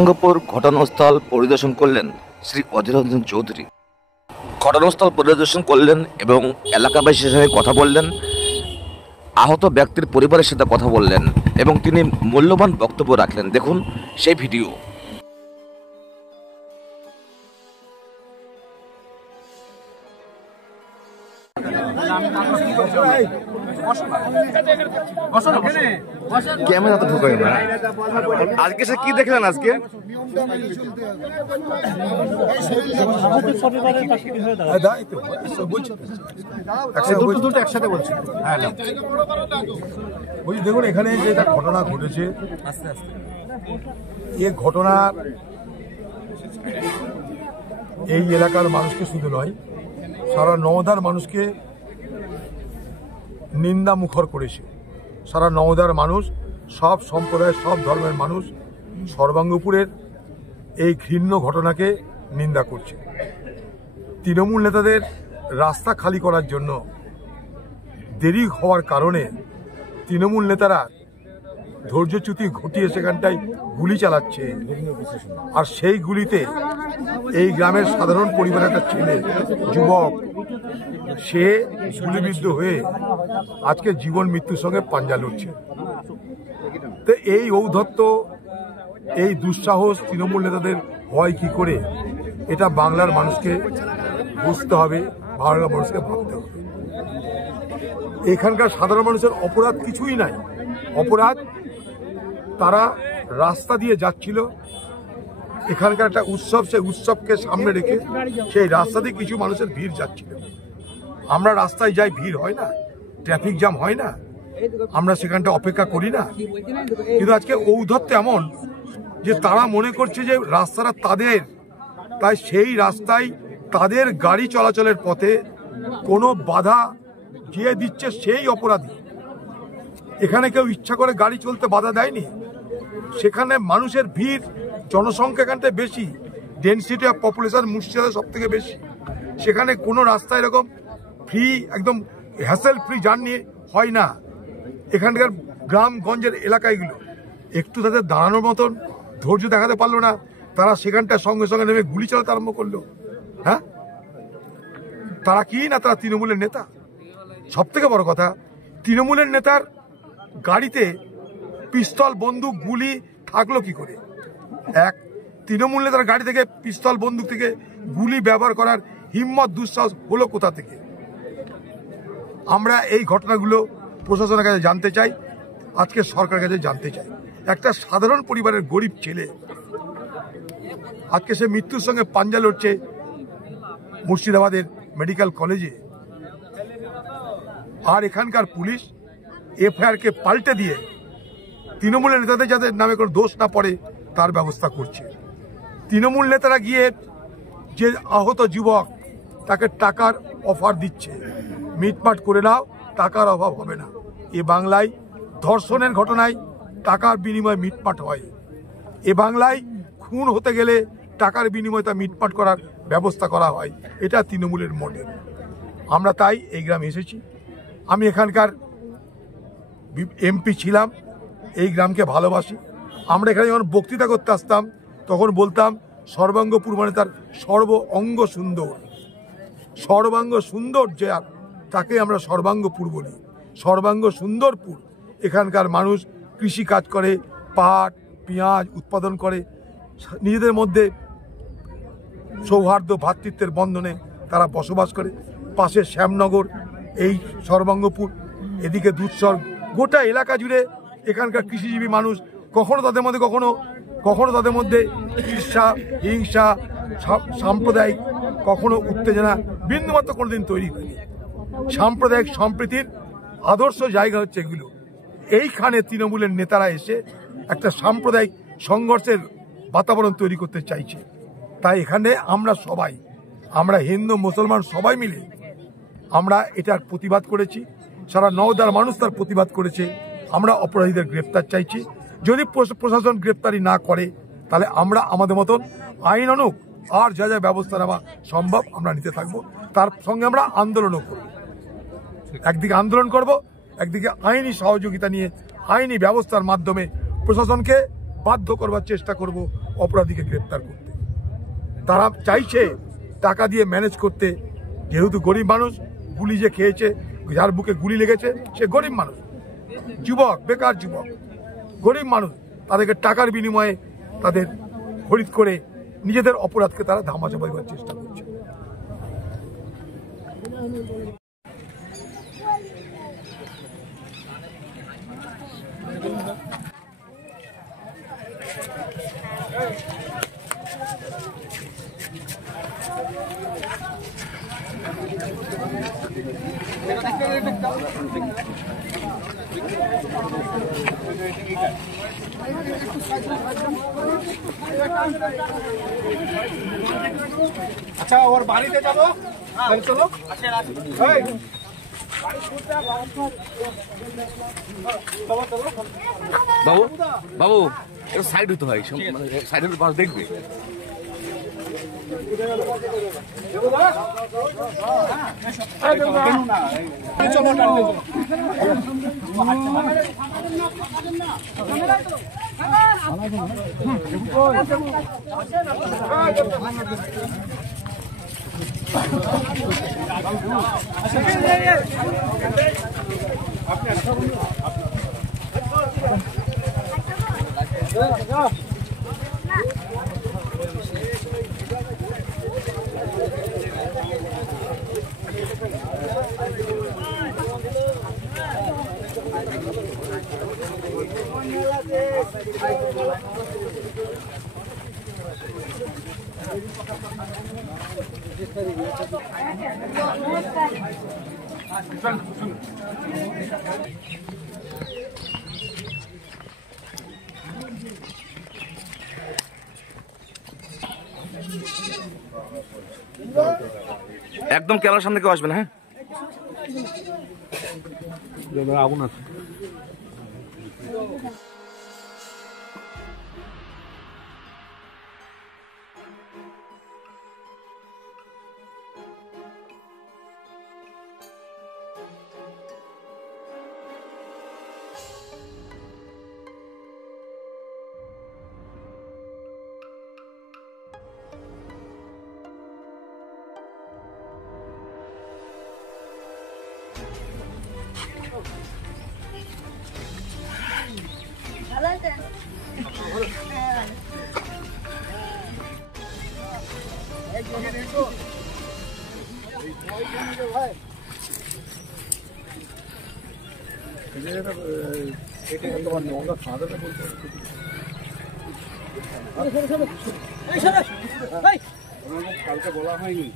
Singapore ঘটনাস্থল পরিদর্শন করলেন শ্রী অধীর রঞ্জন চৌধুরী। ঘটনাস্থল পরিদর্শন করলেন এবং এলাকাবাসীর সাথে কথা বললেন, আহত ব্যক্তির পরিবারের সাথে কথা বললেন এবং তিনি মূল্যবান বক্তব্য রাখলেন। দেখুন সেই ভিডিও। ক্যামেরা তো ঢুকাই না। আজকে সে কি দেখলেন? আজকে একসাথে বলছি। বলছি দেখুন, এখানে যেটা ঘটনা ঘটেছে, এই ঘটনা এই এলাকার মানুষকে শুধু নয়, সারা নওদার মানুষকে নিন্দা মুখর করেছে। সারা নওদার মানুষ, সব সম্প্রদায়ের, সব ধর্মের মানুষ সর্বাঙ্গপুরের এই ঘৃণ্য ঘটনাকে নিন্দা করছে। তৃণমূল নেতাদের রাস্তা খালি করার জন্য দেরি হওয়ার কারণে তৃণমূল নেতারা ধৈর্যচ্যুতি ঘটিয়ে সেখানটায় গুলি চালাচ্ছে, আর সেই গুলিতে এই গ্রামের সাধারণ পরিবারের একটা ছেলে, যুবক, সে গুলিবিদ্ধ হয়ে আজকে জীবন মৃত্যুর সঙ্গে পাঞ্জা লড়ছে। তো এই ঔদ্ধত্য, এই দুঃসাহস তৃণমূল নেতাদের হয় কি করে, এটা বাংলার মানুষকে বুঝতে হবে, বাংলার মানুষকে ভাবতে হবে। এখানকার সাধারণ মানুষের অপরাধ কিছুই নাই। অপরাধ, তারা রাস্তা দিয়ে যাচ্ছিল, এখানকার একটা উৎসব, সেই উৎসবকে সামনে রেখে সেই রাস্তা দিয়ে কিছু মানুষের ভিড় যাচ্ছিল। আমরা রাস্তায় যাই, ভিড় হয় না, ট্রাফিক জ্যাম হয় না, আমরা সেখানটা অপেক্ষা করি না। কিন্তু আজকে ঔদ্ধত্য এমন যে তারা মনে করছে যে রাস্তাটা তাদের, তাই সেই রাস্তায় তাদের গাড়ি চলাচলের পথে কোনো বাধা যে দিচ্ছে সেই অপরাধী। এখানে কেউ ইচ্ছা করে গাড়ি চলতে বাধা দেয়নি। সেখানে মানুষের ভিড়, জনসংখ্যা এখানটায় বেশি, ডেনসিটি অফ পপুলেশন মুর্শিদাবাদে সব থেকে বেশি। সেখানে কোনো রাস্তা এরকম ফ্রি, একদম হ্যাসেল ফ্রি জার্নি হয় না। এখানকার গ্রামগঞ্জের এলাকাগুলো একটু তাদের দাঁড়ানোর মতন ধৈর্য দেখাতে পারলো না, তারা সেখানটার সঙ্গে সঙ্গে নেমে গুলি চালাতে আরম্ভ করলো। হ্যাঁ, তারা কি না, তারা তৃণমূলের নেতা। সব থেকে বড় কথা, তৃণমূলের নেতার গাড়িতে পিস্তল, বন্দুক, গুলি থাকলো কি করে? এক, তৃণমূল নেতার গাড়ি থেকে পিস্তল, বন্দুক থেকে গুলি ব্যবহার করার হিম্মত, দুঃসাহস হলো কোথা থেকে? আমরা এই ঘটনাগুলো প্রশাসনের কাছে জানতে চাই, আজকে সরকারের কাছে জানতে চাই। একটা সাধারণ পরিবারের গরিব ছেলে আজকে সে মৃত্যুর সঙ্গে পাঞ্জা লড়ছে মুর্শিদাবাদের মেডিকেল কলেজে, আর এখানকার পুলিশ এফআইআরকে পাল্টে দিয়ে তৃণমূলের নেতাদের যাদের নামে কোনো দোষ না পড়ে তার ব্যবস্থা করছে। তৃণমূল নেতারা গিয়ে যে আহত যুবক, তাকে টাকার অফার দিচ্ছে, মিটমাট করে নাও, টাকার অভাব হবে না। এ বাংলায় ধর্ষণের ঘটনায় টাকার বিনিময়ে মিটমাট হয়। এ বাংলায় খুন হতে গেলে টাকার বিনিময়ে তা মিটমাট করার ব্যবস্থা করা হয়। এটা তৃণমূলের মডেল। আমরা তাই এই গ্রামে এসেছি। আমি এখানকার এমপি ছিলাম, এই গ্রামকে ভালোবাসি। আমরা এখানে যখন বক্তৃতা করতে আসতাম তখন বলতাম সর্বাঙ্গপুর মানে তার সর্ব অঙ্গ সুন্দর, সর্বাঙ্গ সুন্দর যে, তাকে আমরা সর্বাঙ্গপুর বলি। সর্বাঙ্গ সুন্দরপুর। এখানকার মানুষ কৃষি কাজ করে, পাট, পেঁয়াজ উৎপাদন করে, নিজেদের মধ্যে সৌহার্দ্য, ভ্রাতৃত্বের বন্ধনে তারা বসবাস করে। পাশে শ্যামনগর, এই সর্বাঙ্গপুর, এদিকে দুধসর, গোটা এলাকা জুড়ে এখানকার কৃষিজীবী মানুষ। কখনো তাদের মধ্যে কখনো তাদের মধ্যে ঈর্ষা, হিংসা, সাম্প্রদায়িক কখনো উত্তেজনা বিন্দুমাত্র কোনোদিন তৈরি হয়নি। সাম্প্রদায়িক সম্প্রীতির আদর্শ জায়গা হচ্ছে এগুলো। এইখানে তৃণমূলের নেতারা এসে একটা সাম্প্রদায়িক সংঘর্ষের বাতাবরণ তৈরি করতে চাইছে। তাই এখানে আমরা সবাই, আমরা হিন্দু মুসলমান সবাই মিলে আমরা এটার প্রতিবাদ করেছি। সারা নওদার মানুষ তার প্রতিবাদ করেছে। আমরা অপরাধীদের গ্রেপ্তার চাইছি। যদি প্রশাসন গ্রেপ্তারি না করে তাহলে আমরা আমাদের মতন আইন অনুক আর যা যা ব্যবস্থা নেওয়া সম্ভব আমরা নিতে থাকবো। তার সঙ্গে আমরা আন্দোলনও করব। একদিকে আন্দোলন করব, একদিকে আইনি সহযোগিতা নিয়ে আইনি ব্যবস্থার মাধ্যমে প্রশাসনকে বাধ্য করবার চেষ্টা করব অপরাধীকে গ্রেপ্তার করতে। তারা চাইছে টাকা দিয়ে ম্যানেজ করতে, যেহেতু গরিব মানুষ, গুলি যে খেয়েছে, যার বুকে গুলি লেগেছে সে গরিব মানুষ, যুবক, বেকার যুবক, গরিব মানুষ, তাদেরকে টাকার বিনিময়ে তাদের খরিদ করে নিজেদের অপরাধকে তারা ধামাচাপা দেওয়ার চেষ্টা করছে। আচ্ছা, ওর বাড়িতে যাবো, চলো। বাবু বাবু একটু সাইড হতে হয়, সাইডের মানুষ দেখবে। একদম ক্যামেরার সামনে কেউ আসবে না। হ্যাঁ, আগুন আছে। কালকে বলা হয়নি।